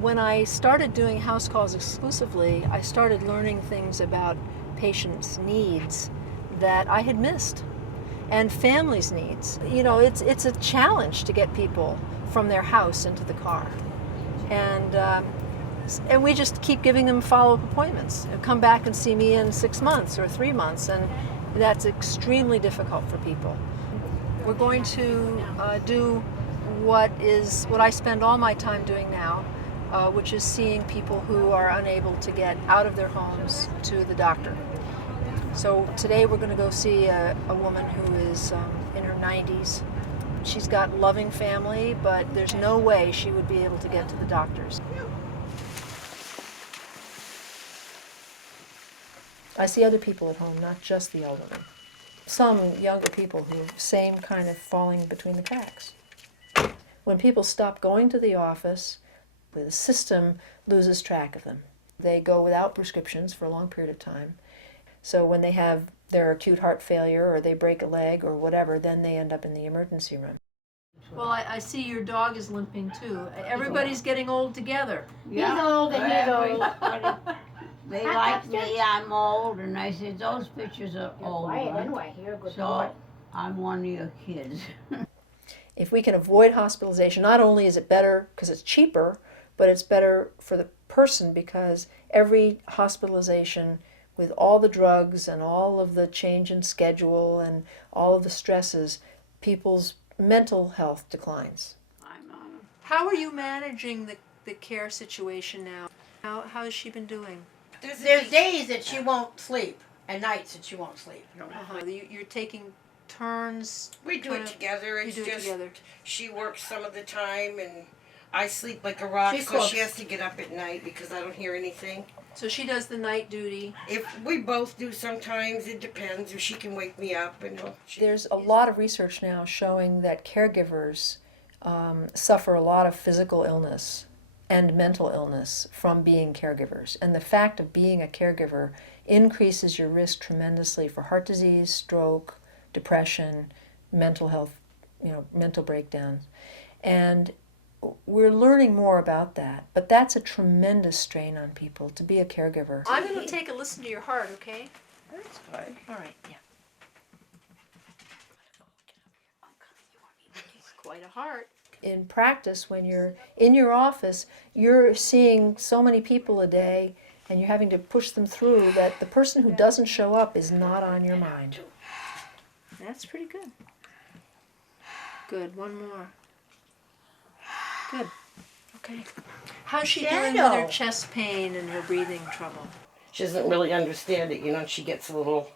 When I started doing house calls exclusively, I started learning things about patients' needs that I had missed, and families' needs. You know, it's a challenge to get people from their house into the car, and we just keep giving them follow-up appointments. Come back and see me in 6 months or 3 months, and that's extremely difficult for people. We're going to do what I spend all my time doing now, which is seeing people who are unable to get out of their homes to the doctor. So today we're going to go see a woman who is in her 90s. She's got loving family, but there's no way she would be able to get to the doctors. I see other people at home, not just the elderly. Some younger people who are same kind of falling between the cracks. When people stop going to the office, the system loses track of them. They go without prescriptions for a long period of time. So when they have their acute heart failure or they break a leg or whatever, then they end up in the emergency room. Well, I see your dog is limping too. Everybody's getting old together. Yeah. He's old and he's old. They like me, I'm old, and I said, those pictures are old. Quiet anyway, you're a good boy. So I'm one of your kids. If we can avoid hospitalization, not only is it better because it's cheaper, but it's better for the person because every hospitalization with all the drugs and all of the change in schedule and all of the stresses, people's mental health declines. How are you managing the care situation now? How has she been doing? There's days that she won't sleep and nights that she won't sleep. You're taking turns? We do it together. It's You do it just together. she works some of the time and I sleep like a rock, She so cooks. she has to get up at night because I don't hear anything. So she does the night duty. If we both do sometimes, it depends. If she can wake me up and There's a lot of research now showing that caregivers suffer a lot of physical illness and mental illness from being caregivers. And the fact of being a caregiver increases your risk tremendously for heart disease, stroke, depression, mental health, mental breakdowns. And we're learning more about that, but that's a tremendous strain on people to be a caregiver. I'm going to take a listen to your heart, okay? that's fine. All right, yeah. It's quite a heart. In practice, when you're in your office, you're seeing so many people a day and you're having to push them through that the person who doesn't show up is not on your mind. That's pretty good. Good, one more. Good. Okay. How's she doing with her chest pain and her breathing trouble? She doesn't really understand it, and she gets a little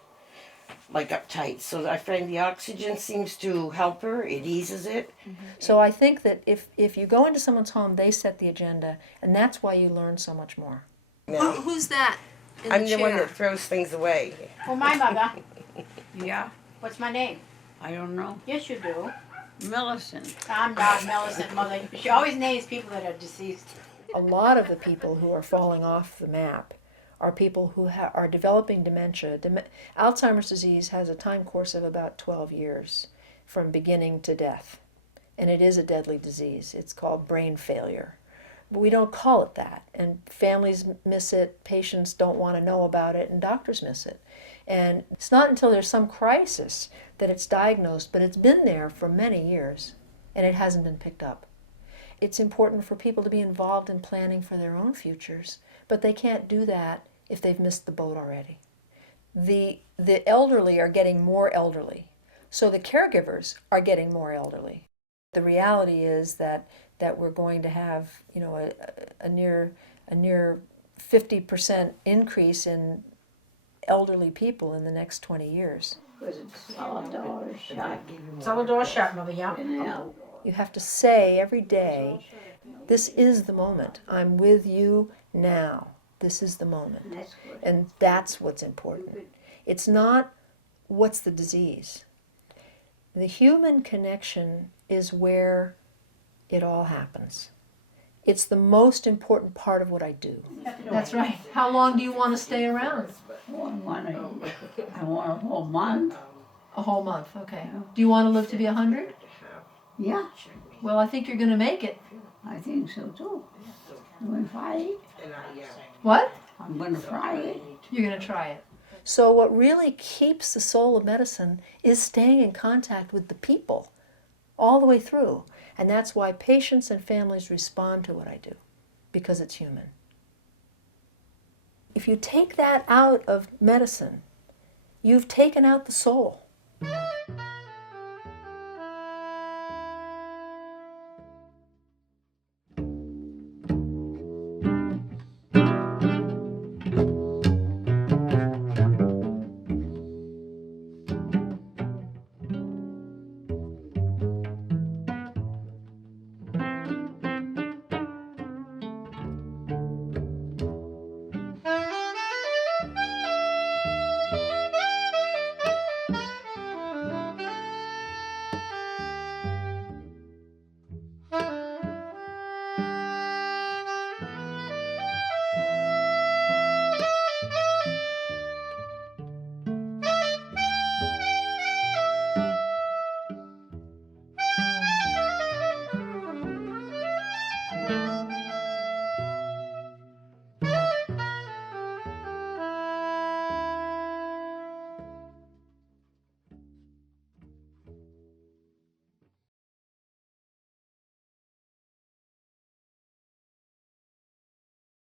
uptight. So I find the oxygen seems to help her. It eases it. Mm-hmm. So I think that if you go into someone's home, they set the agenda, and that's why you learn so much more. No. Who's that in I'm the the chair? one that throws things away. Well, my mother. Yeah, What's my name? I don't know. Yes, you do. Millicent. I'm not Millicent, mother. She always names people that are deceased. A lot of the people who are falling off the map are people who are developing dementia. Alzheimer's disease has a time course of about 12 years from beginning to death, and it is a deadly disease. It's called brain failure. But we don't call it that, and families miss it, patients don't want to know about it, and doctors miss it. And it's not until there's some crisis that it's diagnosed, but it's been there for many years, and it hasn't been picked up. It's important for people to be involved in planning for their own futures, but they can't do that if they've missed the boat already. The elderly are getting more elderly, so the caregivers are getting more elderly. The reality is that we're going to have, you know, a near 50% increase in elderly people in the next 20 years. Solidar shot. Tell the door shut, Mother, yeah. Yeah. You have to say every day, this is the moment. I'm with you now. This is the moment. That's good. And that's what's important. It's not what's the disease. The human connection is where it all happens. It's the most important part of what I do. That's right. How long do you want to stay around? I want a whole month. A whole month, okay. Do you want to live to be 100? Yeah, Well, I think you're going to make it. I think so too. I'm gonna try it. What? I'm gonna try it. You're going to try it. So what really keeps the soul of medicine is staying in contact with the people all the way through. And that's why patients and families respond to what I do, because it's human. If you take that out of medicine, you've taken out the soul.